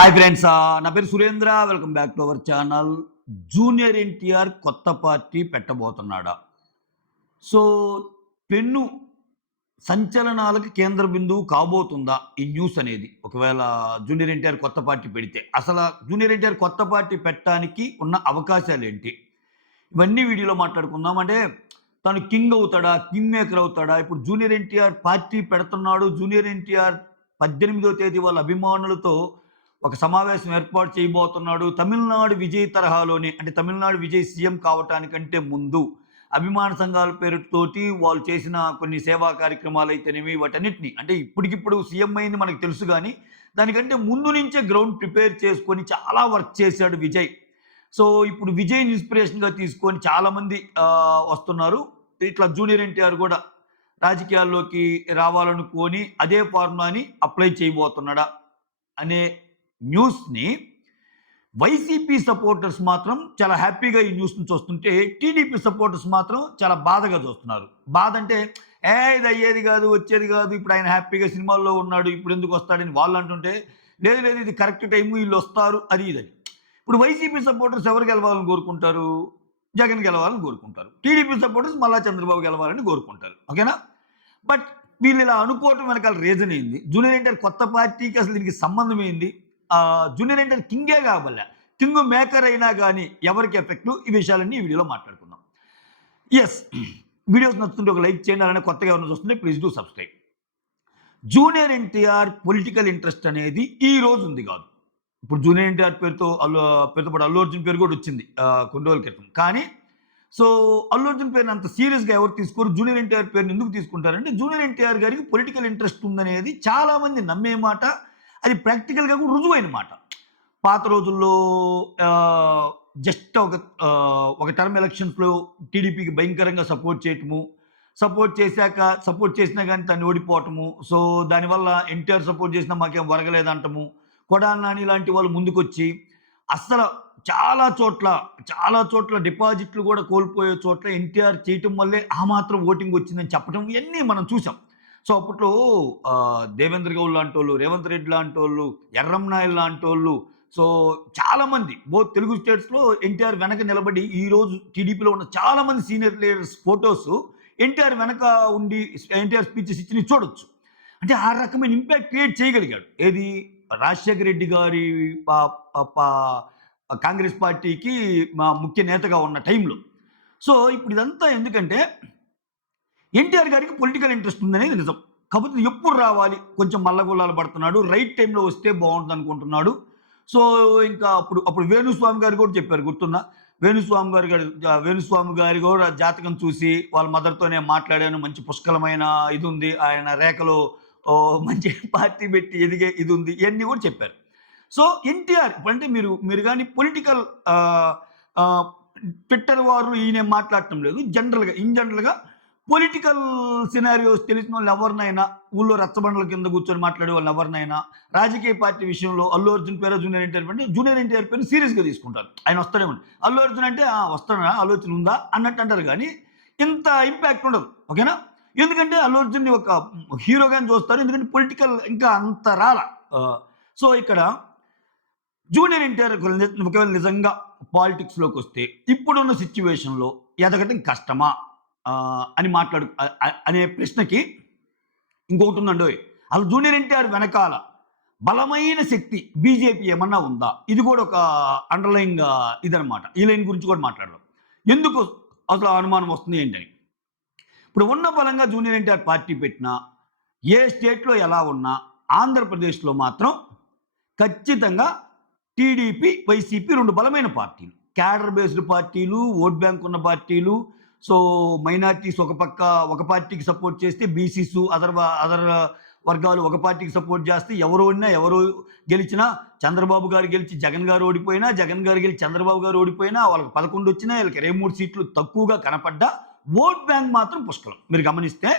Hi friends, నా పేరు Surendra. Welcome back to our channel. Junior NTR కొత్త పార్టీ పెట్టబోతున్నాడా? సో, పెన్ను సంచలనాలకు కేంద్ర బిందువు కాబోతుందా ఈ న్యూస్ అనేది? ఒకవేళ జూనియర్ ఎన్టీఆర్ కొత్త పార్టీ పెడితే. అసల జూనియర్ ఎన్టీఆర్ కొత్త పార్టీ పెట్టడానికి ఉన్న అవకాశాలేంటి? ఇవన్నీ వీడియోలో మాట్లాడుకుందాం. అంటే తను కింగ్ అవుతాడా? కింగ్ మేకర్ అవుతాడా? ఇప్పుడు జూనియర్ ఎన్టీఆర్ పార్టీ పెడుతున్నాడు. జూనియర్ ఎన్టీఆర్ 18వ తేదీ వాళ్ళ అభిమానులతో ఒక సమావేశం ఏర్పాటు చేయబోతున్నాడు. తమిళనాడు విజయ్ తరహాలోనే, అంటే తమిళనాడు విజయ్ సీఎం కావటానికంటే ముందు అభిమాన సంఘాల పేరుతోటి వాళ్ళు చేసిన కొన్ని సేవా కార్యక్రమాలు అయితేనేమి వాటన్నిటిని, అంటే ఇప్పటికిప్పుడు సీఎం అయింది మనకు తెలుసు కానీ దానికంటే ముందు నుంచే గ్రౌండ్ ప్రిపేర్ చేసుకొని చాలా వర్క్ చేశాడు విజయ్. సో ఇప్పుడు విజయ్ని ఇన్స్పిరేషన్గా తీసుకొని చాలామంది వస్తున్నారు. ఇట్లా జూనియర్ ఎన్టీఆర్ కూడా రాజకీయాల్లోకి రావాలనుకొని అదే ఫార్ములాని అప్లై చేయబోతున్నాడా అనే న్యూస్ని వైసీపీ సపోర్టర్స్ మాత్రం చాలా హ్యాపీగా ఈ న్యూస్ని చూస్తుంటే, టీడీపీ సపోర్టర్స్ మాత్రం చాలా బాధగా చూస్తున్నారు. బాధ అంటే ఇది అయ్యేది కాదు, వచ్చేది కాదు, ఇప్పుడు ఆయన హ్యాపీగా సినిమాల్లో ఉన్నాడు, ఇప్పుడు ఎందుకు వస్తాడని వాళ్ళు అంటుంటే, లేదు లేదు ఇది కరెక్ట్ టైము, వీళ్ళు వస్తారు, అది ఇదని. ఇప్పుడు వైసీపీ సపోర్టర్స్ ఎవరు గెలవాలని కోరుకుంటారు? జగన్ గెలవాలని కోరుకుంటారు. టీడీపీ సపోర్టర్స్ మళ్ళా చంద్రబాబు గెలవాలని కోరుకుంటారు. ఓకేనా? బట్ వీళ్ళు ఇలా అనుకోవటం వెనకాల రీజన్ ఏంది? జూనియర్ ఎన్టీఆర్ కొత్త పార్టీకి అసలు దీనికి సంబంధం ఏంది? జూనియర్ ఎన్టీఆర్ కింగే కావాల, కింగ్ మేకర్ అయినా కానీ ఎవరికి ఎఫెక్ట్? ఈ విషయాలన్నీ ఈ వీడియోలో మాట్లాడుకుందాం. ఎస్, వీడియోస్ నచ్చుతుంటే ఒక లైక్ చేయండి. అలానే కొత్తగా ఎవరైనా చూస్తుంటే please do subscribe. Junior NTR political interest అనేది ఈ రోజు ఉంది కాదు. ఇప్పుడు జూనియర్ ఎన్టీఆర్ పేరుతో పాటు అల్లు అర్జున్ పేరు కూడా వచ్చింది కొన్ని రోజుల క్రితం. కానీ సో అల్లు అర్జున్ పేరుని అంత సీరియస్గా ఎవరు తీసుకోరు. జూనియర్ ఎన్టీఆర్ పేరుని ఎందుకు తీసుకుంటారంటే జూనియర్ ఎన్టీఆర్ గారికి పొలిటికల్ ఇంట్రెస్ట్ ఉందనేది చాలామంది నమ్మే మాట. అది ప్రాక్టికల్గా కూడా రుజువైన మాట. పాత రోజుల్లో జస్ట్ ఒక టర్మ్ ఎలక్షన్స్లో టీడీపీకి భయంకరంగా సపోర్ట్ చేయటము, సపోర్ట్ చేసినా కానీ తను ఓడిపోవటము. సో దానివల్ల ఎన్టీఆర్ సపోర్ట్ చేసినా మాకేం వరగలేదంటము. కొడాలి నాని లాంటి వాళ్ళు ముందుకొచ్చి అస్సలు చాలా చోట్ల డిపాజిట్లు కూడా కోల్పోయే చోట్ల ఎన్టీఆర్ చేయటం వల్లే ఆ మాత్రం ఓటింగ్ వచ్చిందని చెప్పడం ఇవన్నీ మనం చూసాం. సో అప్పట్లో దేవేంద్ర గౌడ్ లాంటి వాళ్ళు, రేవంత్ రెడ్డి లాంటి వాళ్ళు, ఎర్రం నాయుడు లాంటి వాళ్ళు, సో చాలామంది బోత్ తెలుగు స్టేట్స్లో ఎన్టీఆర్ వెనక నిలబడి ఈరోజు టీడీపీలో ఉన్న చాలామంది సీనియర్ లీడర్స్ ఫొటోస్ ఎన్టీఆర్ వెనక ఉండి ఎన్టీఆర్ స్పీచెస్ ఇచ్చి చూడొచ్చు. అంటే ఆ రకమైన ఇంపాక్ట్ క్రియేట్ చేయగలిగాడు. ఏది? రాజశేఖర రెడ్డి గారి కాంగ్రెస్ పార్టీకి ముఖ్య నేతగా ఉన్న టైంలో. సో ఇప్పుడు ఇదంతా ఎందుకంటే ఎన్టీఆర్ గారికి పొలిటికల్ ఇంట్రెస్ట్ ఉందనేది నిజం. కాకపోతే ఎప్పుడు రావాలి, కొంచెం మల్లగొల్లాలు పడుతున్నాడు, రైట్ టైంలో వస్తే బాగుంటుంది అనుకుంటున్నాడు. సో ఇంకా అప్పుడు వేణుస్వామి గారు కూడా చెప్పారు, గుర్తుందా? వేణుస్వామి గారి కూడా జాతకం చూసి వాళ్ళ మదర్తోనే మాట్లాడాను, మంచి పుష్కలమైన ఇది ఉంది, ఆయన రేఖలో మంచి పార్టీ పెట్టి ఎదిగే ఇది ఉంది, ఇవన్నీ కూడా చెప్పారు. సో ఎన్టీఆర్ అంటే మీరు కానీ పొలిటికల్ ట్విట్టర్ వారు ఈయన మాట్లాడటం లేదు. ఇన్ జనరల్గా పొలిటికల్ సినారియోస్ తెలిసిన వాళ్ళు ఎవరినైనా, ఊళ్ళో రచ్చబండల కింద కూర్చొని మాట్లాడే వాళ్ళు ఎవరినైనా, రాజకీయ పార్టీ విషయంలో అల్లు అర్జున్ పేరు జూనియర్ ఎన్టీఆర్ అంటే జూనియర్ ఎన్టీఆర్ పేరుని సీరియస్గా తీసుకుంటారు. ఆయన వస్తాడేమని. అల్లు అర్జున్ అంటే వస్తాడా, ఆలోచన ఉందా అన్నట్టు అంటారు కానీ ఇంత ఇంపాక్ట్ ఉండదు. ఓకేనా? ఎందుకంటే అల్లు అర్జున్ని ఒక హీరోగాని చూస్తారు, ఎందుకంటే పొలిటికల్ ఇంకా అంత రాలా. సో ఇక్కడ జూనియర్ ఎన్టీఆర్ ఒకవేళ నిజంగా పాలిటిక్స్లోకి వస్తే ఇప్పుడున్న సిచ్యువేషన్లో ఎదగటం కష్టమా అని అనే ప్రశ్నకి ఇంకొకటి ఉందండి. అసలు జూనియర్ ఎన్టీఆర్ వెనకాల బలమైన శక్తి బీజేపీ ఏమన్నా ఉందా? ఇది కూడా ఒక అండర్లైన్ ఇదనమాట. ఈ లైన్ గురించి కూడా మాట్లాడదాం. ఎందుకు అసలు అనుమానం వస్తుంది ఏంటని. ఇప్పుడు ఉన్న బలంగా జూనియర్ ఎన్టీఆర్ పార్టీ పెట్టినా, ఏ స్టేట్లో ఎలా ఉన్నా, ఆంధ్రప్రదేశ్లో మాత్రం ఖచ్చితంగా టీడీపీ, వైసీపీ రెండు బలమైన పార్టీలు, క్యాడర్ బేస్డ్ పార్టీలు, ఓట్ బ్యాంక్ ఉన్న పార్టీలు. సో మైనార్టీస్ ఒక పార్టీకి సపోర్ట్ చేస్తే, బీసీస్ అదర్ వర్గాలు ఒక పార్టీకి సపోర్ట్ చేస్తే, ఎవరు గెలిచినా, చంద్రబాబు గారు గెలిచి జగన్ గారు ఓడిపోయినా, జగన్ గారు గెలిచి చంద్రబాబు గారు ఓడిపోయినా, వాళ్ళకి 11 వచ్చినా, వీళ్ళకి 23 సీట్లు తక్కువగా కనపడ్డా ఓట్ బ్యాంక్ మాత్రం పుష్కలం. మీరు గమనిస్తే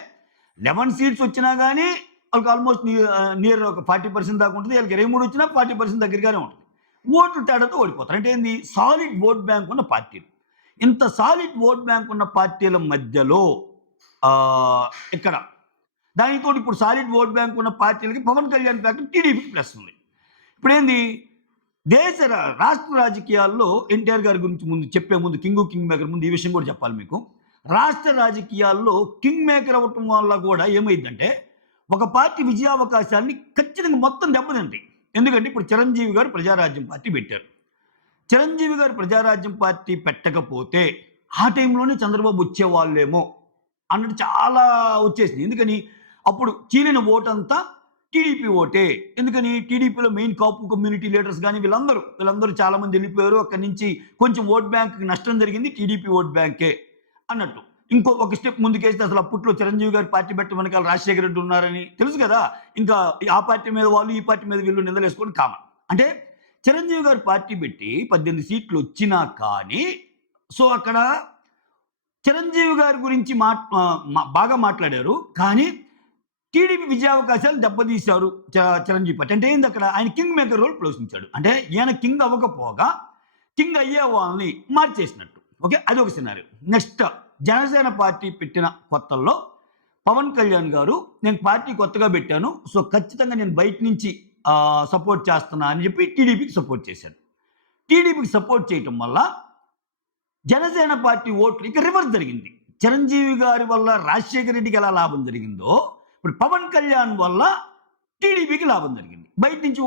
11 సీట్స్ వచ్చినా కానీ వాళ్ళకి ఆల్మోస్ట్ నియర్ ఒక 40% దాకా ఉంటుంది. వీళ్ళకి 23 వచ్చినా 40% దగ్గరగానే ఉంటుంది. ఓట్లు తేడాతో ఓడిపోతారు. అంటే ఏంది? సాలిడ్ ఓట్ బ్యాంక్ ఉన్న పార్టీలు. ఇంత సాలిడ్ ఓట్ బ్యాంక్ ఉన్న పార్టీల మధ్యలో ఇక్కడ దానితో ఇప్పుడు సాలిడ్ ఓట్ బ్యాంక్ ఉన్న పార్టీలకి పవన్ కళ్యాణ్ ఫ్యాక్టర్ టీడీపీకి ప్లస్ ఉంది. ఇప్పుడేంది? రాష్ట్ర రాజకీయాల్లో ఎన్టీఆర్ గారి గురించి చెప్పే ముందు కింగ్ మేకర్ ముందు ఈ విషయం కూడా చెప్పాలి మీకు. రాష్ట్ర రాజకీయాల్లో కింగ్ మేకర్ అవ్వటం వల్ల కూడా ఏమైందంటే, ఒక పార్టీ విజయావకాశాన్ని ఖచ్చితంగా మొత్తం దెబ్బతింటాయి. ఎందుకంటే ఇప్పుడు చిరంజీవి గారు ప్రజారాజ్యం పార్టీ పెట్టారు. చిరంజీవి గారు ప్రజారాజ్యం పార్టీ పెట్టకపోతే ఆ టైంలోనే చంద్రబాబు వచ్చేవాళ్ళేమో అన్నట్టు చాలా వచ్చేసింది. ఎందుకని అప్పుడు చీలిన ఓటంతా టీడీపీ ఓటే. ఎందుకని టీడీపీలో మెయిన్ కాపు కమ్యూనిటీ లీడర్స్ కానీ వీళ్ళందరూ చాలామంది వెళ్ళిపోయారు. అక్కడి నుంచి కొంచెం ఓట్ బ్యాంక్కి నష్టం జరిగింది, టీడీపీ ఓట్ బ్యాంకే అన్నట్టు. ఒక స్టెప్ ముందుకేస్తే అసలు అప్పట్లో చిరంజీవి గారి పార్టీ పెట్ట వెనకాల రాజశేఖర రెడ్డి ఉన్నారని తెలుసు కదా. ఇంకా ఆ పార్టీ మీద వాళ్ళు, ఈ పార్టీ మీద వీళ్ళు నిందలేసుకోవడం కామన్. అంటే చిరంజీవి గారు పార్టీ పెట్టి 18 సీట్లు వచ్చినా కానీ, సో అక్కడ చిరంజీవి గారి గురించి బాగా మాట్లాడారు. కానీ టీడీపీ విజయావకాశాలు దెబ్బతీశారు చిరంజీవి పార్టీ. అంటే ఏంది అక్కడ ఆయన కింగ్ మేకర్ రోల్ పోషించాడు. అంటే ఈయన కింగ్ అవ్వకపోగా కింగ్ అయ్యే వాళ్ళని మార్చేసినట్టు. ఓకే, అది ఒక సినారియో. నెక్స్ట్, జనసేన పార్టీ పెట్టిన కొత్తల్లో పవన్ కళ్యాణ్ గారు, నేను పార్టీ కొత్తగా పెట్టాను, సో ఖచ్చితంగా నేను బయట నుంచి సపోర్ట్ చేస్తున్నా అని చెప్పి టీడీపీకి సపోర్ట్ చేశారు. టీడీపీకి సపోర్ట్ చేయటం వల్ల జనసేన పార్టీ ఓట్లు ఇక రివర్స్ జరిగింది. చిరంజీవి గారి వల్ల రాజశేఖర రెడ్డికి ఎలా లాభం జరిగిందో, ఇప్పుడు పవన్ కళ్యాణ్ వల్ల టీడీపీకి లాభం జరిగింది. బయట నుంచి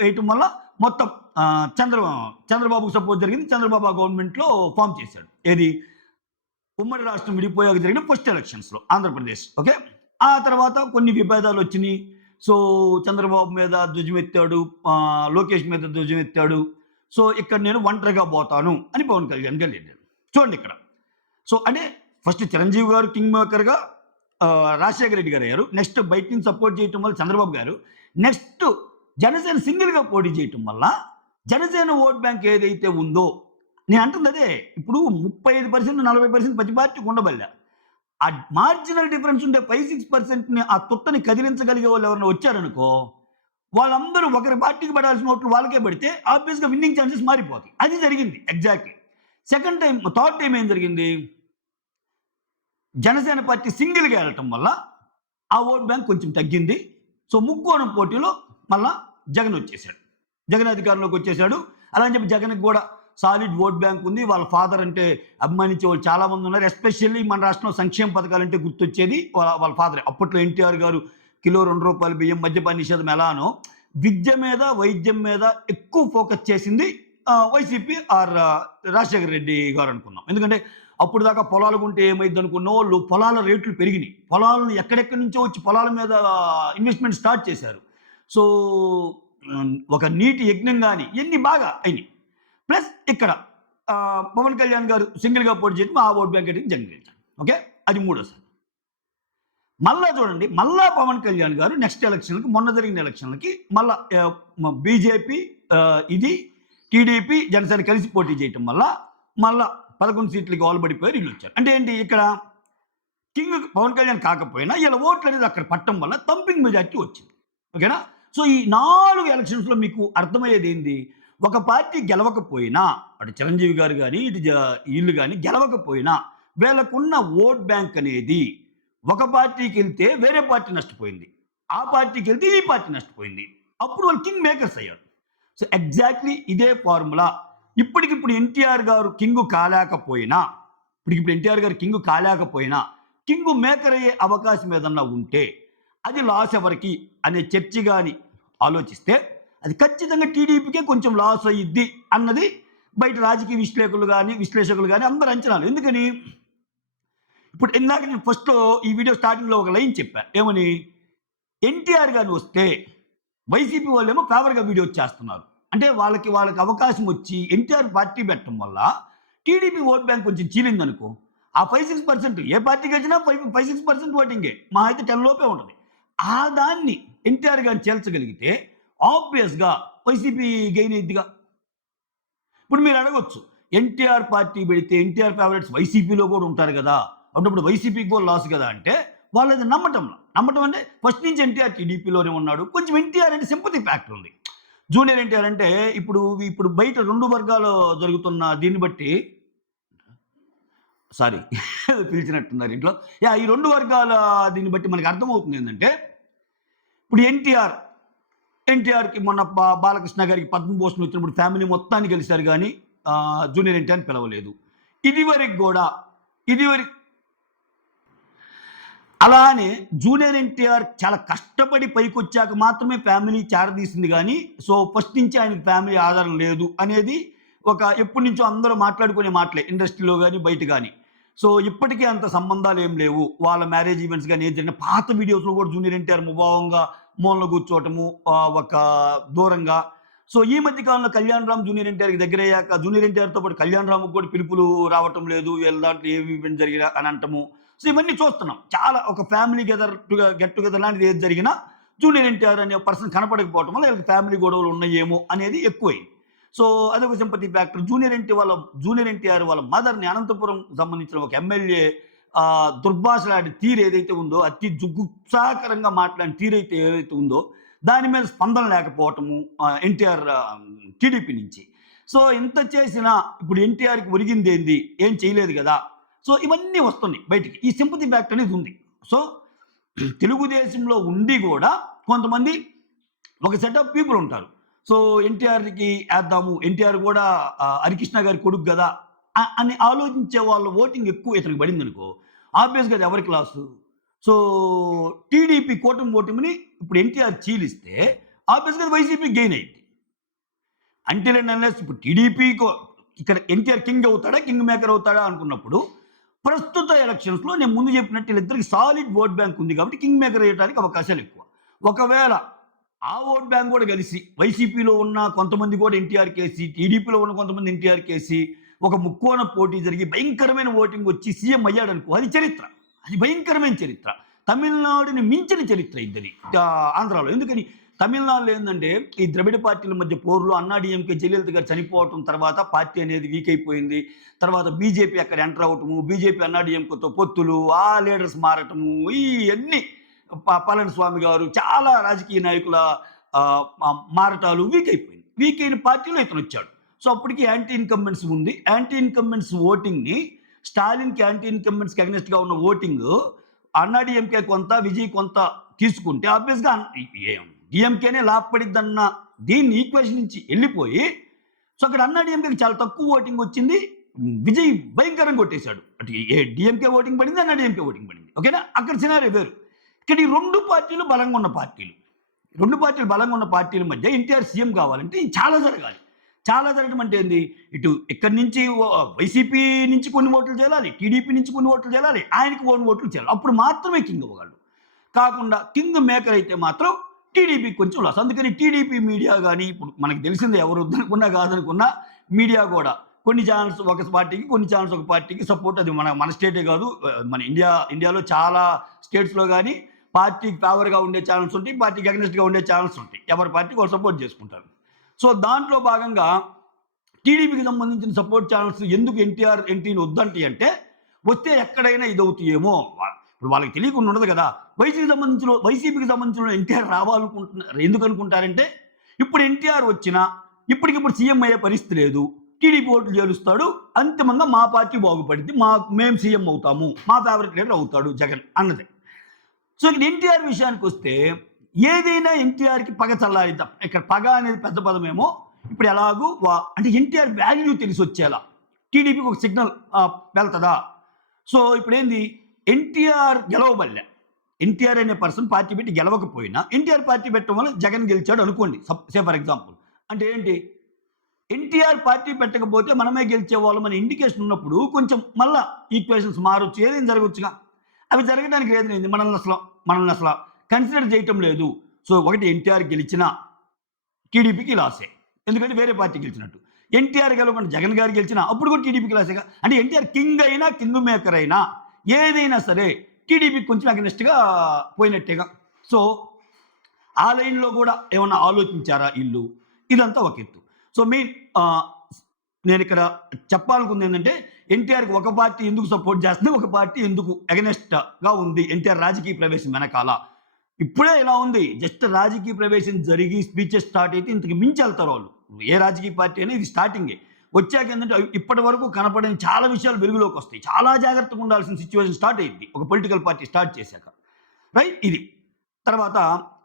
వేయటం వల్ల మొత్తం చంద్రబాబుకు సపోర్ట్ జరిగింది. చంద్రబాబు గవర్నమెంట్లో ఫామ్ చేశాడు. ఏది, ఉమ్మడి రాష్ట్రం విడిపోయాక జరిగిన ఫస్ట్ ఎలక్షన్స్లో ఆంధ్రప్రదేశ్. ఓకే, ఆ తర్వాత కొన్ని విభేదాలు వచ్చినాయి. సో చంద్రబాబు మీద ధ్వజమెత్తాడు, లోకేష్ మీద ధ్వజమెత్తాడు. సో ఇక్కడ నేను ఒంటరిగా పోతాను అని పవన్ కళ్యాణ్ గారు వెళ్ళాడు. చూడండి ఇక్కడ. సో అంటే ఫస్ట్ చిరంజీవి గారు కింగ్ మేకర్గా రాజశేఖర రెడ్డి గారు అయ్యారు. నెక్స్ట్ బయట నుంచి సపోర్ట్ చేయటం వల్ల చంద్రబాబు గారు. నెక్స్ట్ జనసేన సింగిల్గా పోటీ చేయటం వల్ల జనసేన ఓట్ బ్యాంక్ ఏదైతే ఉందో, నేను అంటుంది అదే, ఇప్పుడు 35% 40% ప్రతి పార్టీకి ఉండబల్లా. ఆ మార్జినల్ డిఫరెన్స్ ఉండే 5-6%ని ఆ తుట్టని కదిలించగలిగే వాళ్ళు ఎవరైనా వచ్చారనుకో, వాళ్ళందరూ ఒకరి పార్టీకి పడాల్సిన ఓట్లు వాళ్ళకే పడితే ఆబ్వియస్గా విన్నింగ్ ఛాన్సెస్ మారిపోతాయి. అది జరిగింది ఎగ్జాక్ట్లీ. థర్డ్ టైం ఏం జరిగింది, జనసేన పార్టీ సింగిల్గా వెళ్ళటం వల్ల ఆ ఓట్ బ్యాంక్ కొంచెం తగ్గింది. సో ముక్కోణం పోటీలో మళ్ళా జగన్ వచ్చేసాడు. జగన్ అధికారంలోకి వచ్చేసాడు. అలా అని చెప్పి జగన్కి కూడా సాలిడ్ ఓట్ బ్యాంక్ ఉంది. వాళ్ళ ఫాదర్ అంటే అభిమానించే వాళ్ళు చాలామంది ఉన్నారు. ఎస్పెషల్లీ మన రాష్ట్రంలో సంక్షేమ పథకాలంటే గుర్తొచ్చేది వాళ్ళ ఫాదర్. అప్పట్లో ఎన్టీఆర్ గారు కిలో ₹2 బియ్యం, మద్యపాన నిషేధం ఎలానో విద్య మీద, వైద్యం మీద ఎక్కువ ఫోకస్ చేసింది వైసీపీ ఆర్ రాజశేఖర రెడ్డి గారు అనుకున్నాం. ఎందుకంటే అప్పుడు దాకా పొలాలు కొంటే ఏమైంది అనుకున్న వాళ్ళు పొలాల రేట్లు పెరిగినాయి. పొలాలను ఎక్కడెక్కడి నుంచో వచ్చి పొలాల మీద ఇన్వెస్ట్మెంట్ స్టార్ట్ చేశారు. సో ఒక నీటి యజ్ఞం కానీ ఇవన్నీ బాగా అయినాయి. ప్లస్ ఇక్కడ పవన్ కళ్యాణ్ గారు సింగిల్గా పోటీ చేయడం, ఆ ఓట్ బ్యాంక్ అనేది జగన్ గెలిచాడు. ఓకే, అది మూడోసారి. మళ్ళా చూడండి, మళ్ళా పవన్ కళ్యాణ్ గారు నెక్స్ట్ ఎలక్షన్లకి, మొన్న జరిగిన ఎలక్షన్లకి మళ్ళా బీజేపీ ఇది టీడీపీ జనసేన కలిసి పోటీ చేయటం వల్ల మళ్ళా 11 సీట్లకి వాళ్ళు పడిపోయారు, వీళ్ళు వచ్చారు. అంటే ఏంటి, ఇక్కడ కింగ్ పవన్ కళ్యాణ్ కాకపోయినా ఇలా ఓట్లు అనేది అక్కడ పట్టడం వల్ల థంపింగ్ మెజార్టీ వచ్చింది. ఓకేనా. సో ఈ 4 ఎలక్షన్స్లో మీకు అర్థమయ్యేది ఏంది, ఒక పార్టీ గెలవకపోయినా, అటు చిరంజీవి గారు కానీ ఇటు వీళ్ళు కానీ గెలవకపోయినా వీళ్ళకున్న ఓట్ బ్యాంక్ అనేది ఒక పార్టీకి వెళ్తే వేరే పార్టీ నష్టపోయింది, ఆ పార్టీకి వెళ్తే ఈ పార్టీ నష్టపోయింది. అప్పుడు వాళ్ళు కింగ్ మేకర్స్ అయ్యారు. సో ఎగ్జాక్ట్లీ ఇదే ఫార్ములా ఇప్పటికిప్పుడు ఎన్టీఆర్ గారు కింగ్ కాలేకపోయినా, కింగ్ మేకర్ అయ్యే అవకాశం ఏదన్నా ఉంటే అది లాస్ ఎవరికి అనే చర్చ కానీ ఆలోచిస్తే అది ఖచ్చితంగా టీడీపీకే కొంచెం లాస్ అయ్యిద్ది అన్నది బయట రాజకీయ విశ్లేషకులు కానీ అందరు అంచనాలు. ఎందుకని, ఇప్పుడు ఇందాక నేను ఫస్ట్లో ఈ వీడియో స్టార్టింగ్లో ఒక లైన్ చెప్పాను, ఏమని, ఎన్టీఆర్ గారు వస్తే వైసీపీ వాళ్ళేమో ఫేవర్గా వీడియో చేస్తున్నారు. అంటే వాళ్ళకి అవకాశం వచ్చి ఎన్టీఆర్ పార్టీ పెట్టడం వల్ల టీడీపీ ఓట్ బ్యాంక్ కొంచెం చీలిందనుకో, ఆ 5-6% ఏ పార్టీకి వచ్చినా 5-6% ఓటింగే, మా అయితే 10 లోపే ఉంటుంది. ఆ దాన్ని ఎన్టీఆర్ గారిని చేల్చగలిగితే ఆబ్వియస్గా వైసీపీ గెయిన్ అయ్యిద్దిగా. ఇప్పుడు మీరు అడగొచ్చు, ఎన్టీఆర్ పార్టీ పెడితే ఎన్టీఆర్ ఫేవరెట్స్ వైసీపీలో కూడా ఉంటారు కదా, అన్నప్పుడు వైసీపీకి కూడా లాస్ కదా అంటే వాళ్ళది నమ్మటం అంటే ఫస్ట్ నుంచి ఎన్టీఆర్ టీడీపీలోనే ఉన్నాడు. కొంచెం ఎన్టీఆర్ అంటే సింపతి ఫ్యాక్టర్ ఉంది. జూనియర్ ఎన్టీఆర్ అంటే ఇప్పుడు బయట 2 వర్గాలు జరుగుతున్న దీన్ని బట్టి, సారీ పిలిచినట్టున్నారు ఇంట్లో, ఈ 2 వర్గాల దీన్ని బట్టి మనకు అర్థమవుతుంది ఏంటంటే, ఇప్పుడు ఎన్టీఆర్ ఎన్టీఆర్‌కి మొన్న బాలకృష్ణ గారికి పద్మభూషణ్ వచ్చినప్పుడు ఫ్యామిలీ మొత్తాన్ని కలిసారు గానీ జూనియర్ ఎన్టీఆర్‌ని పిలవలేదు. ఇదివరకు గూడా ఇదివరకు అలానే జూనియర్ ఎన్టీఆర్ చాలా కష్టపడి పైకొచ్చాక మాత్రమే ఫ్యామిలీ చేరదీసింది గానీ, సో ఫస్ట్ నుంచి ఆయనకి ఫ్యామిలీ ఆధారం లేదు అనేది ఎప్పటినుంచో అందరూ మాట్లాడుకునే మాటలే ఇండస్ట్రీలో గానీ, బయట గానీ. సో ఇప్పటికీ అంత సంబంధాలేం లేవు. వాళ్ళ మ్యారేజ్ ఈవెంట్స్ గానీ ఏది జరిగినా పాత వీడియోస్‌లో కూడా జూనియర్ ఎన్టీఆర్ ముభావంగా మూలలో కూర్చోవటము, దూరంగా. సో ఈ మధ్య కాలంలో కళ్యాణ్ రామ్ జూనియర్ ఎన్టీఆర్‌కి దగ్గరయ్యాక జూనియర్ ఎన్టీఆర్‌తో పాటు కళ్యాణ్ రామ్‌కి కూడా పిలుపులు రావటం లేదు. వీళ్ళ దాంట్లో ఏ ఈవెంట్ జరిగినా అని అంటము. సో ఇవన్నీ చూస్తున్నాం. చాలా ఒక ఫ్యామిలీ గెట్ టుగెదర్ లాంటిది ఏది జరిగినా జూనియర్ ఎన్టీఆర్ అనే పర్సన్ కనపడకపోవటం వల్ల వీళ్ళకి ఫ్యామిలీ గొడవలు ఉన్నాయేమో అనేది ఎక్కువైంది. సో అదొక సింపతి ఫ్యాక్టర్. జూనియర్ ఎన్టీఆర్ వాళ్ళ మదర్‌ని అనంతపురం సంబంధించిన ఒక ఎమ్మెల్యే దుర్భాషలాడే తీరు ఏదైతే ఉందో, అతి జుగుప్సాకరంగా మాట్లాడిన తీరైతే ఏదైతే ఉందో, దాని మీద స్పందన లేకపోవటము ఎన్టీఆర్ టీడీపీ నుంచి. సో ఇంత చేసినా ఇప్పుడు ఎన్టీఆర్‌కి ఒరిగిందేంది? ఏం చేయలేదు గదా! సో ఇవన్నీ వస్తున్నాయి బయటికి. ఈ సింపతి ఫ్యాక్టర్ అనేది ఉంది. సో తెలుగుదేశంలో ఉండి గూడా కొంతమంది ఒక సెట్ ఆఫ్ పీపుల్ ఉంటారు. సో ఎన్టీఆర్‌కి ఏద్దాము, ఎన్టీఆర్ గూడా హరికృష్ణ గారి కొడుకు గదా! అని ఆలోచించే వాళ్ళ ఓటింగ్ ఎక్కువ ఇతనికి పడిందనుకో, ఆబ్వియస్‌గా అది ఎవరికి లాసు? సో టీడీపీ ఓటమిని ఇప్పుడు ఎన్టీఆర్ చీలిస్తే ఆబ్వియస్‌గా అది వైసీపీ గెయిన్ అయింది. అంటిల్ అండ్ అన్లెస్ ఇప్పుడు ఇక్కడ ఎన్టీఆర్ కింగ్ అవుతాడా, కింగ్ మేకర్ అవుతాడా అనుకున్నప్పుడు ప్రస్తుత ఎలక్షన్స్‌లో నేను ముందు చెప్పినట్టు వీళ్ళిద్దరికి సాలిడ్ ఓట్ బ్యాంక్ ఉంది కాబట్టి కింగ్ మేకర్ అయ్యడానికి అవకాశాలు ఎక్కువ. ఒకవేళ ఆ ఓట్ బ్యాంక్ కూడా కలిసి వైసీపీలో ఉన్న కొంతమంది కూడా ఎన్టీఆర్‌కేసి, టీడీపీలో ఉన్న కొంతమంది ఎన్టీఆర్‌కేసి ఒక ముక్కోన పోటీ జరిగి భయంకరమైన ఓటింగ్ వచ్చి సీఎం అయ్యాడనుకో, అది చరిత్ర. అది భయంకరమైన చరిత్ర. తమిళనాడుని మించిన చరిత్ర ఇద్దరి ఆంధ్రాలో. ఎందుకని తమిళనాడులో ఏందంటే ఈ ద్రవిడ పార్టీల మధ్య పోరులో అన్నాడీఎంకే జయలలిత గారు చనిపోవటం తర్వాత పార్టీ అనేది వీక్ అయిపోయింది. తర్వాత బీజేపీ అక్కడ ఎంటర్ అవటము, బీజేపీ అన్నాడీఎంకేతో పొత్తులు, ఆ లీడర్స్ మారటము, ఇయన్నీ పళనిస్వామి గారు చాలా రాజకీయ నాయకుల మారటాలు వీక్ అయిపోయింది. వీక్ అయిన పార్టీలో ఇతను వచ్చాడు. సో అప్పటికి యాంటీ ఇన్కంబెన్స్ ఉంది. యాంటీ ఇన్కంబెన్స్ ఓటింగ్‌ని స్టాలిన్‌కి యాంటీ ఇన్కంబెన్స్‌కి అగెనిస్ట్‌గా ఉన్న ఓటింగ్ అన్నాడీఎంకే కొంత, విజయ్ కొంత తీసుకుంటే ఆబ్వియస్‌గా డీఎంకేనే లాభపడిద్దన్న దీన్ని ఈక్వేషన్ నుంచి వెళ్ళిపోయి, సో అక్కడ అన్నాడీఎంకేకి చాలా తక్కువ ఓటింగ్ వచ్చింది. విజయ్ భయంకరంగా కొట్టేశాడు. అటు డీఎంకే ఓటింగ్ పడింది, అన్నాడీఎంకే ఓటింగ్ పడింది. ఓకేనా? అక్కడ సినారియో వేరు. ఇక్కడ ఈ 2 పార్టీలు బలంగా ఉన్న పార్టీలు. 2 పార్టీలు బలంగా ఉన్న పార్టీల మధ్య ఎన్టీఆర్ సీఎం కావాలంటే చాలా జరగాలి. చాలా జరగడం అంటే ఏంది? ఇక్కడి నుంచి వైసీపీ నుంచి కొన్ని ఓట్లు చేరాలి, టీడీపీ నుంచి కొన్ని ఓట్లు చేరాలి, ఆయనకి ఓట్లు చేరాలి. అప్పుడు మాత్రమే కింగ్ అవ్వగలడు. కాకుండా కింగ్ మేకర్ అయితే మాత్రం టీడీపీకి కొంచెం లాస్. అందుకని టీడీపీ మీడియా గానీ, ఇప్పుడు మనకు తెలిసింది ఎవరు వద్దనుకున్నా కాదనుకున్నా మీడియా కూడా కొన్ని ఛానల్స్ ఒక పార్టీకి, కొన్ని ఛానల్స్ ఒక పార్టీకి సపోర్ట్. అది మన స్టేటే కాదు, మన ఇండియాలో చాలా స్టేట్స్‌లో గానీ పార్టీకి ఫేవర్‌గా ఉండే ఛానల్స్ ఉంటాయి, పార్టీకి అగెనిస్ట్‌గా ఉండే ఛానల్స్ ఉంటాయి. ఎవరి పార్టీకి వాళ్ళు సపోర్ట్ చేసుకుంటారు. సో దాంట్లో భాగంగా టీడీపీకి సంబంధించిన సపోర్ట్ ఛానల్స్ ఎందుకు ఎన్టీని వద్దంటాయి అంటే, వస్తే ఎక్కడైనా ఇదవుతాయేమో. ఇప్పుడు వాళ్ళకి తెలియకుండా ఉండదు కదా. వైసీపీకి సంబంధించిన ఎన్టీఆర్ రావాలనుకుంటున్నారు. ఎందుకు అనుకుంటారంటే, ఇప్పుడు ఎన్టీఆర్ వచ్చినా ఇప్పటికిప్పుడు సీఎం అయ్యే పరిస్థితి లేదు. టీడీపీ ఓట్లు చేలుస్తాడు, అంతిమంగా మా పార్టీ బాగుపడింది, మేము సీఎం అవుతాము, మా ఫేవరెట్ లీడర్ అవుతాడు జగన్ అన్నది. సో ఇక్కడ ఎన్టీఆర్ విషయానికి వస్తే ఏదైనా ఎన్టీఆర్‌కి పగ చల్లారిద్దాం. ఇక్కడ పగ అనేది పెద్ద పదమేమో. ఇప్పుడు ఎలాగూ అంటే ఎన్టీఆర్ వాల్యూ తెలిసి వచ్చేలా టీడీపీకి ఒక సిగ్నల్ వెళ్తదా? సో ఇప్పుడేంది, ఎన్టీఆర్ గెలవబల్లే. ఎన్టీఆర్ అనే పర్సన్ పార్టీ పెట్టి గెలవకపోయినా ఎన్టీఆర్ పార్టీ పెట్టడం వల్ల జగన్ గెలిచాడు అనుకోండి. Say for example. అంటే ఏంటి, ఎన్టీఆర్ పార్టీ పెట్టకపోతే మనమే గెలిచేవాళ్ళం అనే ఇండికేషన్ ఉన్నప్పుడు కొంచెం మళ్ళా ఈక్వేషన్స్ మారొచ్చు, ఏదైనా జరగొచ్చుగా. అవి జరగడానికి రీజన్ ఏంది? మనల్ని అసలు కన్సిడర్ చేయటం లేదు. సో ఒకటి, ఎన్టీఆర్ గెలిచినా టీడీపీకి లాసే, ఎందుకంటే వేరే పార్టీ గెలిచినట్టు. ఎన్టీఆర్ గెలవకుండా జగన్ గారు గెలిచినా అప్పుడు కూడా టీడీపీకి లాసేగా. అంటే ఎన్టీఆర్ కింగ్ అయినా, కింగ్ మేకర్ అయినా, ఏదైనా సరే టీడీపీకి కొంచెం అగెనిస్ట్‌గా పోయినట్టేగా. సో ఆ లైన్‌లో కూడా ఏమన్నా ఆలోచించారా ఇల్లు? ఇదంతా ఒక ఎత్తు. సో నేను ఇక్కడ చెప్పాలనుకుంది ఏంటంటే, ఎన్టీఆర్‌కి ఒక పార్టీ ఎందుకు సపోర్ట్ చేస్తుంది, ఒక పార్టీ ఎందుకు అగెనిస్ట్‌గా ఉంది ఎన్టీఆర్ రాజకీయ ప్రవేశం వెనకాల. ఇప్పుడే ఇలా ఉంది. జస్ట్ రాజకీయ ప్రవేశం జరిగి స్పీచెస్ స్టార్ట్ అయితే ఇంతకు మించి వెళ్తారు వాళ్ళు. ఏ రాజకీయ పార్టీ అయినా ఇది స్టార్టింగే. వచ్చాక ఏంటంటే ఇప్పటి వరకు కనపడని చాలా విషయాలు వెలుగులోకి వస్తాయి. చాలా జాగ్రత్తగా ఉండాల్సిన సిచ్యువేషన్ స్టార్ట్ అయ్యింది ఒక పొలిటికల్ పార్టీ స్టార్ట్ చేశాక. రైట్? ఇది. తర్వాత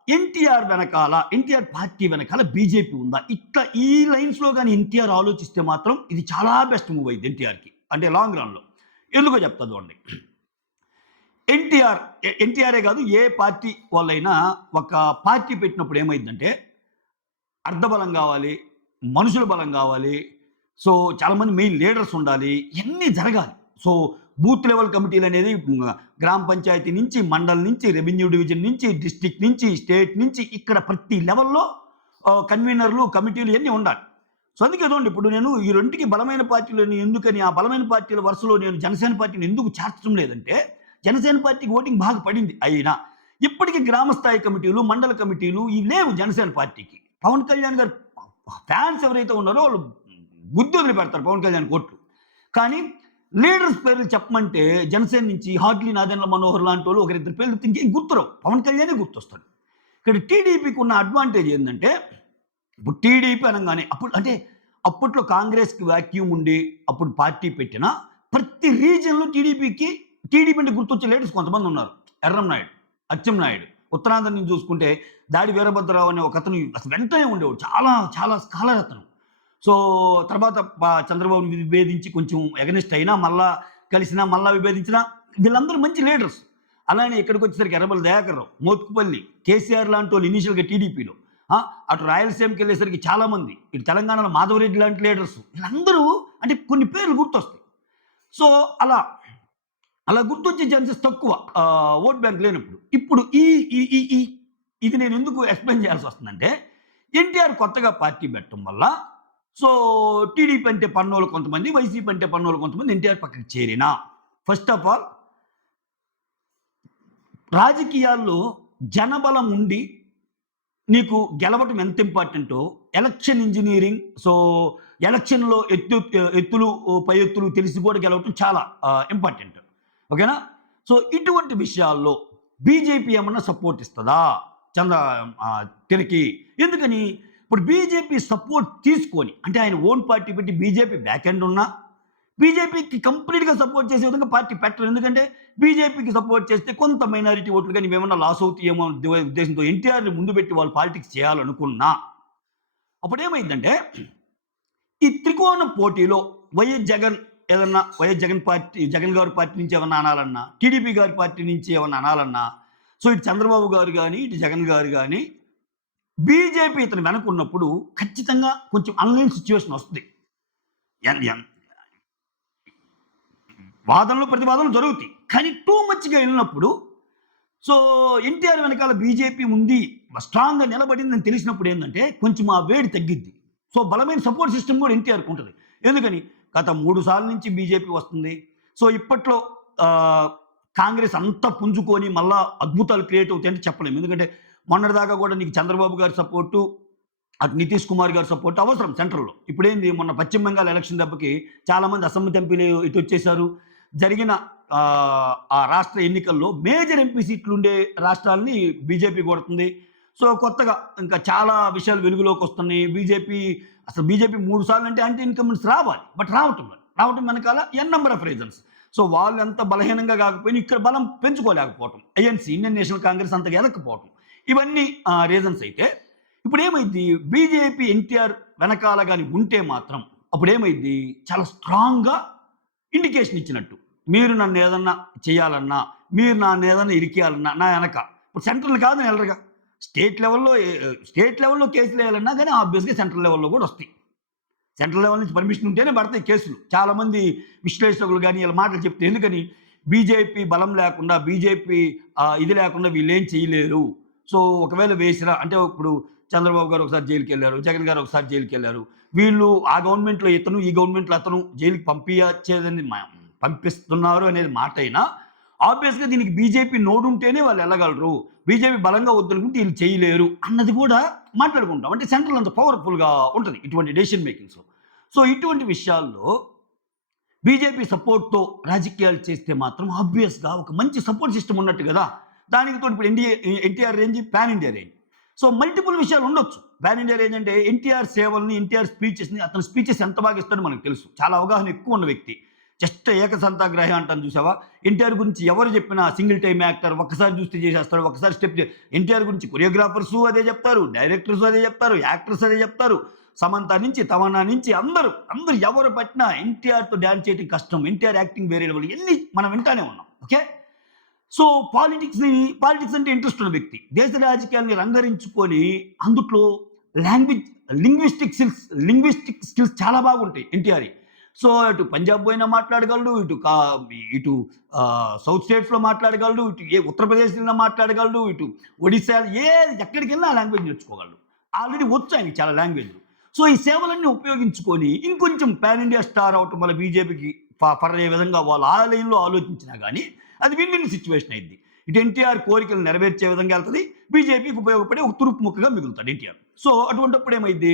ఎన్టీఆర్ వెనకాల, ఎన్టీఆర్ పార్టీ వెనకాల బీజేపీ ఉందా? ఇట్లా ఈ లైన్స్‌లో గాని ఎన్టీఆర్ ఆలోచిస్తే మాత్రం ఇది చాలా బెస్ట్ మూవ్ అయ్యిద్ది ఎన్టీఆర్‌కి. అంటే లాంగ్ రన్‌లో. ఎందుకో చెప్తా చూడండి. ఎన్టీఆరే కాదు ఏ పార్టీ వాళ్ళైనా ఒక పార్టీ పెట్టినప్పుడు ఏమైద్దంటే అర్థబలం కావాలి, మనుషుల బలం కావాలి. సో, చాలామంది మెయిన్ లీడర్స్ ఉండాలి. ఇయన్నీ జరగాలి. సో, బూత్ లెవెల్ కమిటీలనేది గ్రామ పంచాయతీ నుంచి, మండల్ నుంచి, రెవెన్యూ డివిజన్ నుంచి, డిస్ట్రిక్ట్ నుంచి, స్టేట్ నుంచి ఇక్కడ ప్రతి లెవెల్‌లో కన్వీనర్‌లు, కమిటీలు ఇయన్నీ ఉండాలి. సో, అందుకే చూడండి ఇప్పుడు నేను ఈ రెంటికి బలమైన పార్టీలని ఎందుకని ఆ బలమైన పార్టీల వరుసలో నేను జనసేన పార్టీని ఎందుకు చేర్చడం లేదంటే, జనసేన పార్టీకి ఓటింగ్ బాగా పడింది. అయినా ఇప్పటికి గ్రామ స్థాయి కమిటీలు, మండల కమిటీలు ఇవి లేవు జనసేన పార్టీకి. పవన్ కళ్యాణ్ గారు ఫ్యాన్స్ ఎవరైతే ఉన్నారో వాళ్ళు గుద్ది వదిలిపెడతారు పవన్ కళ్యాణ్ ఓట్లు. కానీ లీడర్స్ పేర్లు చెప్పమంటే జనసేన నుంచి హార్డ్లీ నాదెండ్ల మనోహర్ లాంటి వాళ్ళు ఒకరిద్దరు పేర్లు ఇంకేం గుర్తురావు. పవన్ కళ్యాణే గుర్తొస్తాడు. ఇక్కడ టీడీపీకి ఉన్న అడ్వాంటేజ్ ఏంటంటే ఇప్పుడు టీడీపీ అనగానే అప్పట్లో కాంగ్రెస్‌కి వాక్యూమ్ ఉండి అప్పుడు పార్టీ పెట్టిన ప్రతి రీజియన్‌లో టీడీపీ అంటే గుర్తొచ్చే లీడర్స్ కొంతమంది ఉన్నారు. ఎర్రంనాయుడు, అచ్చెన్నాయుడు, ఉత్తరాంధ్ర నుంచి చూసుకుంటే దాడి వీరభద్రరావు అనే ఒకతను అసలు వెంటనే ఉండేవాడు. చాలా చాలా స్కాలర్ అతను. సో, తర్వాత చంద్రబాబుని విభేదించి కొంచెం ఎగనెస్ట్ అయినా మళ్ళా కలిసినా, మళ్ళా విభేదించినా వీళ్ళందరూ మంచి లీడర్స్. అలానే ఇక్కడికొచ్చేసరికి ఎర్రబెల్లి దయాకర్రావు, మోత్కుపల్లి, కేసీఆర్ లాంటోళ్ళు ఇనీషియల్‌గా టీడీపీలో. అటు రాయలసీమకెళ్ళేసరికి చాలామంది, ఇటు తెలంగాణలో మాధవరెడ్డి లాంటి లీడర్స్ వీళ్ళందరూ అంటే కొన్ని పేర్లు గుర్తొస్తాయి. సో, అలా గుర్తొచ్చే ఛాన్సెస్ తక్కువ ఓట్ బ్యాంక్ లేనప్పుడు. ఇప్పుడు ఈ ఈ ఈ ఈ ఇది నేను ఎందుకు ఎక్స్‌ప్లెయిన్ చేయాల్సొస్తుందంటే, ఎన్టీఆర్ కొత్తగా పార్టీ పెట్టడం వల్ల సో, టీడీపీ అంటే పన్నోళ్ళు కొంతమంది, వైసీపీ అంటే పన్నోళ్ళు కొంతమంది ఎన్టీఆర్ పక్కకి చేరినా, ఫస్ట్ ఆఫ్ ఆల్ రాజకీయాల్లో జనబలం ఉండి నీకు గెలవటం ఎంత ఇంపార్టెంటో ఎలక్షన్ ఇంజినీరింగ్ సో, ఎలక్షన్‌లో ఎత్తులు, పై ఎత్తులు తెలిసి కూడా గెలవటం చాలా ఇంపార్టెంట్. ఓకేనా? సో, ఇటువంటి విషయాల్లో బీజేపీ ఏమన్నా సపోర్ట్ ఇస్తదా? తినకి. ఎందుకని? ఇప్పుడు బీజేపీ సపోర్ట్ తీసుకొని అంటే ఆయన ఓన్ పార్టీ పెట్టి బీజేపీ బ్యాక్ ఎండ్ ఉన్నా, బీజేపీకి కంప్లీట్‌గా సపోర్ట్ చేసే విధంగా పార్టీ పెట్టరు. ఎందుకంటే బీజేపీకి సపోర్ట్ చేస్తే కొంత మైనారిటీ ఓట్లు గాని ఇవేమన్నా లాస్ అవుతాయేమో అనే ఉద్దేశంతో ఎన్టీఆర్‌ని ముందు పెట్టి వాళ్ళు పాలిటిక్స్ చేయాలనుకున్నా, అప్పుడేమైందంటే ఈ త్రికోణ పోటీలో వైఎస్ జగన్ గారి పార్టీ నుంచి ఏమన్నా అనాలన్నా, టీడీపీ గారి పార్టీ నుంచి ఏమన్నా అనాలన్నా, సో ఇటు చంద్రబాబు గారు గాని, ఇటు జగన్ గారు గాని బీజేపీ ఇతను వెనకున్నప్పుడు ఖచ్చితంగా కొంచెం అన్‌లైన్ సిట్యుయేషన్ వస్తది. ఎన్ ఎన్ వాదనలు, ప్రతివాదనలు జరుగుతాయి. కానీ టూ మచ్‌గా ఎళ్ళినప్పుడు సో, ఎన్టీఆర్ వెనకాల బీజేపీ ఉంది, స్ట్రాంగ్‌గా నిలబడిందని తెలిసినప్పుడు ఏందంటే కొంచెం ఆ వేడి తగ్గిద్ది. సో, బలమైన సపోర్ట్ సిస్టమ్ కూడా ఎన్టీఆర్‌కి ఉంటది. ఎందుకని? గత 3 సార్లు నుంచి బీజేపీ వస్తుంది. సో, ఇప్పట్లో కాంగ్రెస్ అంతా పుంజుకొని మళ్ళా అద్భుతాలు క్రియేట్ అవుతాయంటే చెప్పలేము. ఎందుకంటే మొన్నటిదాకా కూడా నీకు చంద్రబాబు గారి సపోర్టు, అటు నితీష్ కుమార్ గారి సపోర్ట్ అవసరం సెంట్రల్‌లో. ఇప్పుడేంది మొన్న పశ్చిమ బెంగాల్ ఎలక్షన్ దెబ్బకి చాలామంది అసెంబ్లీ ఎంపీలు ఇటొచ్చేశారు. జరిగిన ఆ రాష్ట్ర ఎన్నికల్లో మేజర్ ఎంపీ సీట్లుండే రాష్ట్రాల్ని బీజేపీ కొడుతుంది. సో, కొత్తగా ఇంకా చాలా విషయాలు వెలుగులోకొస్తున్నాయి. బీజేపీ 3 సార్లు అంటే యాంటీ ఇన్కంబెన్సీ రావాలి. బట్ రావటం వెనకాల నంబర్ ఆఫ్ రీజన్స్. సో, వాళ్ళు ఎంత బలహీనంగా కాకపోయినా ఇక్కడ బలం పెంచుకోలేకపోవటం. ఐఎన్సీ ఇండియన్ నేషనల్ కాంగ్రెస్ అంతగా ఎదక్కపోవటం. ఇవన్నీ రీజన్స్ అయితే ఇప్పుడేమైద్ది బీజేపీ ఎన్టీఆర్ వెనకాల గాని ఉంటే మాత్రం అప్పుడేమైద్ది చాలా స్ట్రాంగ్‌గా ఇండికేషన్ ఇచ్చినట్టు. మీరు నన్నేదన్నా చేయాలన్నా, మీరు నన్నేదన్నా ఇరికియాలన్నా నా ఎనక ఇప్పుడు సెంట్రల్ కాదని ఎళ్ళరుగా. స్టేట్ లెవెల్‌లో కేసులేయాలన్నా గానీ ఆబ్వియస్‌గా సెంట్రల్ లెవెల్‌లో కూడా వస్తాయి. సెంట్రల్ లెవెల్ నుంచి పర్మిషన్ ఉంటేనే పడతాయి కేసులు. చాలామంది విశ్లేషకులు గానీ ఇలా మాటలు చెప్తే ఎందుకని బీజేపీ బలం లేకుండా, బీజేపీ ఇది లేకుండా వీళ్ళేం చేయలేరు. సో, ఒకవేళ వేసినా అంటే ఇప్పుడు చంద్రబాబు గారు ఒకసారి జైలుకెళ్లారు, జగన్ గారు ఒకసారి జైలుకెళ్లారు. వీళ్ళు ఆ గవర్నమెంట్‌లో ఇతను, ఈ గవర్నమెంట్‌లో అతను జైలుకి పంపిస్తున్నారు అనేది మాటైనా ఆబ్వియస్‌గా దీనికి బీజేపీ నోడుంటేనే వాళ్ళు ఎళ్ళగలరు. బీజేపీ బలంగా వద్దనుకుంటే వీళ్ళు చేయలేరు అన్నది కూడా మాట్లాడుకుంటాం. అంటే సెంట్రల్ అంత పవర్‌ఫుల్‌గా ఉంటది ఇటువంటి డెసిషన్ మేకింగ్స్‌లో. సో, ఇటువంటి విషయాల్లో బీజేపీ సపోర్ట్‌తో రాజకీయాలు చేస్తే మాత్రం ఆబ్వియస్‌గా ఒక మంచి సపోర్ట్ సిస్టమ్ ఉన్నట్టు గదా! దానికి తోడు ఇప్పుడు NTR range, pan India range. So, multiple విషయాలు ఉండొచ్చు. పాన్ ఇండియా రేంజ్ అంటే ఎన్టీఆర్ సేవల్ని, ఎన్టీఆర్ స్పీచెస్‌ని అతని స్పీచెస్ ఎంత బాగా ఇస్తాడో మనకు తెలుసు. చాలా అవగాహన ఎక్కువ ఉన్న వ్యక్తి. జస్ట్ ఏకసంతాగ్రహి అంటాను చూసావా? ఎన్టీఆర్ గురించి ఎవరు చెప్పినా సింగిల్ టైమ్ యాక్టర్, ఒక్కసారి చూస్తే చేసేస్తాడు, ఒక్కసారి ఎన్టీఆర్ గురించి కొరియోగ్రాఫర్సు అదే చెప్తారు, డైరెక్టర్స్ అదే చెప్తారు, యాక్టర్స్ అదే చెప్తారు. సమంత నుంచి, తమన్నా నుంచి అందరూ ఎవరు పట్టినా ఎన్టీఆర్‌తో డాన్స్ చేయడం కష్టం. ఎన్టీఆర్ యాక్టింగ్ వేరే లెవెల్ ఇయన్నీ మనం వింటానే ఉన్నాం. ఓకే. సో పాలిటిక్స్ అంటే ఇంట్రెస్ట్ ఉన్న వ్యక్తి. దేశ రాజకీయాల్ని రంగరించుకొని అందుట్లో లాంగ్వేజ్ లింగ్విస్టిక్ స్కిల్స్ చాలా బాగుంటాయి ఎన్టీఆర్‌యి. సో అటు పంజాబ్ పోయినా మాట్లాడగలడు, ఇటు సౌత్ స్టేట్స్‌లో మాట్లాడగలడు, ఇటు ఉత్తరప్రదేశ్‌లో మాట్లాడగలడు, ఇటు ఒడిస్సా ఎక్కడికెళ్ళినా ఆ లాంగ్వేజ్ నేర్చుకోగలడు. ఆల్రెడీ వచ్చు ఆయనకి చాలా లాంగ్వేజ్‌లు. సో ఈ సేవలన్నీ ఉపయోగించుకొని ఇంకొంచెం పాన్ ఇండియా స్టార్ అవటం వల్ల బీజేపీకి ఫర్ అయ్యే విధంగా వాళ్ళు ఆ లైన్‌లో ఆలోచించినా గానీ అది విన్ విన్ సిచ్యువేషన్ అయింది. ఇటు ఎన్టీఆర్ కోరికలు నెరవేర్చే విధంగా వెళ్తది. బీజేపీకి ఉపయోగపడే ఒక తురుపు ముక్కగా మిగులుతాడు ఎన్టీఆర్. సో అటువంటప్పుడు ఏమైద్ది?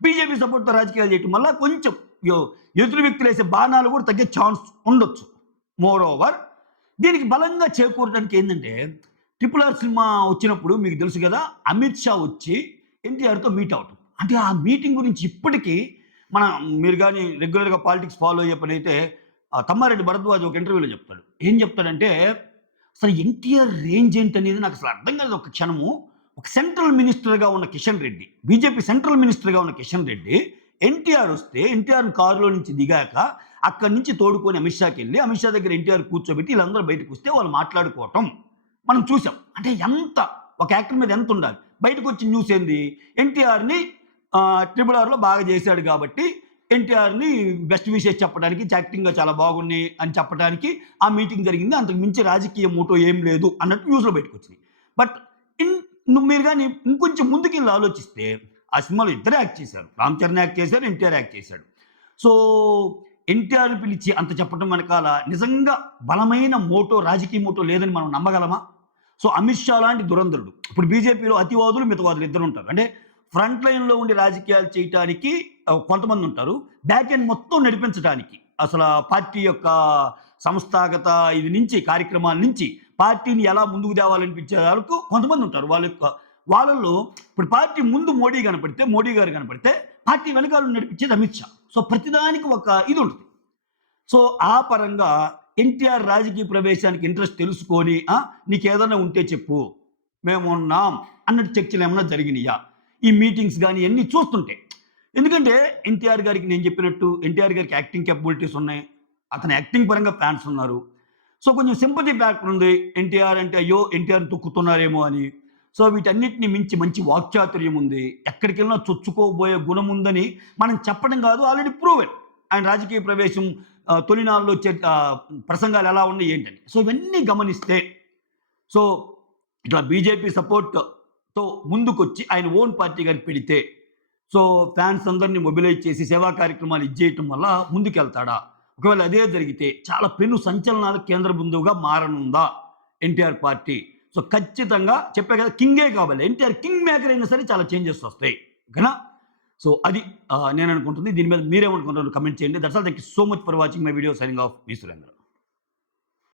బీజేపీ సపోర్ట్‌తో రాజకీయాలు చేయటం వల్ల కొంచెం యో ఎదురు వ్యక్తులేసే బాణాలు కూడా తగ్గే ఛాన్స్ ఉండొచ్చు. మోర్ ఓవర్ దీనికి బలంగా చేకూరడానికి ఏందంటే, 'ట్రిపుల్ ఆర్' సినిమా వచ్చినప్పుడు మీకు తెలుసు కదా! అమిత్ షా వచ్చి ఎన్టీఆర్‌తో మీట్ అవ్వటం. అంటే ఆ మీటింగ్ గురించి ఇప్పటికీ మీరు గాని రెగ్యులర్‌గా పాలిటిక్స్ ఫాలో అయ్యే పనైతే తమ్మారెడ్డి భరద్వాజ్ ఒక ఇంటర్వ్యూలో చెప్తాడు. ఏం చెప్తాడంటే, అసలు ఎన్టీఆర్ రేంజ్ ఏంటనేది నాకసలు అర్థం కాలేదు ఒక క్షణము. ఒక సెంట్రల్ మినిస్టర్‌గా ఉన్న కిషన్ రెడ్డి, బీజేపీ సెంట్రల్ మినిస్టర్‌గా ఉన్న కిషన్ రెడ్డి, ఎన్టీఆర్ వస్తే ఎన్టీఆర్‌ని కారులో నుంచి దిగాక అక్కడి నుంచి తోడుకొని అమిత్ షాకెళ్ళి, అమిత్ షా దగ్గర ఎన్టీఆర్ కూర్చోబెట్టి వీళ్ళందరూ బయటకొస్తే వాళ్ళు మాట్లాడుకోవటం మనం చూసాం. అంటే ఒక యాక్టర్ మీద ఎంతుండాలి? బయటకొచ్చిన న్యూస్ ఏంది? ఎన్టీఆర్‌ని 'ట్రిపుల్ ఆర్'లో బాగా చేశాడు కాబట్టి ఎన్టీఆర్‌ని బెస్ట్ విషెస్ చెప్పడానికి, యాక్టింగ్‌గా చాలా బాగున్నాయి అని చెప్పడానికి ఆ మీటింగ్ జరిగింది. అంతకు మించి రాజకీయ మోటో ఏం లేదు అన్నట్టు న్యూస్‌లో బయటకొచ్చింది. బట్ మీరు గాని ఇంకొంచెం ముందుకెళ్ళి ఆలోచిస్తే ఆ సినిమాలో ఇద్దరే యాక్ట్ చేశారు. రామ్ చరణ్ యాక్ట్ చేశారు, ఎన్టీఆర్ యాక్ట్ చేశాడు. సో ఎన్టీఆర్‌ని పిలిచి అంత చెప్పడం వెనకాల నిజంగా బలమైన మోటో, రాజకీయ మోటో లేదని మనం నమ్మగలమా? సో అమిత్ షా లాంటి దురంధరుడు. ఇప్పుడు బీజేపీలో అతివాదులు, మితవాదులు ఇద్దరు ఉంటారు. అంటే ఫ్రంట్ లైన్‌లో ఉండి రాజకీయాలు చేయటానికి కొంతమంది ఉంటారు. బ్యాక్ ఎండ్ మొత్తం నడిపించడానికి అసలు పార్టీ యొక్క సంస్థాగత నుంచి కార్యక్రమాల నుంచి పార్టీని ఎలా ముందుకు తేవాలనిపించే వరకు కొంతమంది ఉంటారు. వాళ్ళల్లో ఇప్పుడు పార్టీ ముందు మోడీ గారు కనపడితే పార్టీ వెనకాల నడిపించేది అమిత్ షా. సో ప్రతిదానికి ఒక ఇది ఉంటుంది. సో ఆ పరంగా ఎన్టీఆర్ రాజకీయ ప్రవేశానికి ఇంట్రెస్ట్ తెలుసుకొని నీకేదైనా ఉంటే చెప్పు, మేమున్నాం అన్నట్టు చర్చలు ఏమన్నా జరిగినాయా? ఈ మీటింగ్స్ గాని ఇయన్నీ చూస్తుంటే. ఎందుకంటే ఎన్టీఆర్ గారికి నేను చెప్పినట్టు ఎన్టీఆర్ గారికి యాక్టింగ్ కేపబిలిటీస్ ఉన్నాయి. అతని యాక్టింగ్ పరంగా ఫ్యాన్స్ ఉన్నారు. సో కొంచెం సింపతి ఫ్యాక్టర్ ఉంది. ఎన్టీఆర్ అంటే అయ్యో! ఎన్టీఆర్‌ని తొక్కుతున్నారేమో అని. సో వీటన్నిటిని మించి మంచి వాక్చాతుర్యం ఉంది. ఎక్కడికెళ్ళినా చొచ్చుకోబోయే గుణం ఉందని మనం చెప్పడం కాదు, ఆల్రెడీ ప్రూవెన్. ఆయన రాజకీయ ప్రవేశం తొలినాళ్ళలో ప్రసంగాలు ఎలా ఉన్నాయి ఏంటని. సో ఇవన్నీ గమనిస్తే సో ఇట్లా బీజేపీ సపోర్ట్‌తో ముందుకొచ్చి ఆయన ఓన్ పార్టీ గాని పెడితే సో ఫ్యాన్స్ అందరిని మొబిలైజ్ చేసి సేవా కార్యక్రమాలు ఇచ్చేయటం వల్ల ముందుకెళ్తాడా? ఒకవేళ అదే జరిగితే చాలా పెను సంచలనాల కేంద్ర బిందువుగా మారనుందా ఎన్టీఆర్ పార్టీ? సో ఖచ్చితంగా చెప్పా కదా, కింగే కావాలి. ఎన్టీఆర్ కింగ్ మేకర్ అయినా సరే చాలా చేంజెస్ వస్తాయి. ఓకేనా? సో అది నేను అనుకుంటుంది. దీని మీద మీరేమనుకుంటున్నారు? కమెంట్ చేయండి. That's all. Thank you so much for watching my video. Signing off. Me Surendra.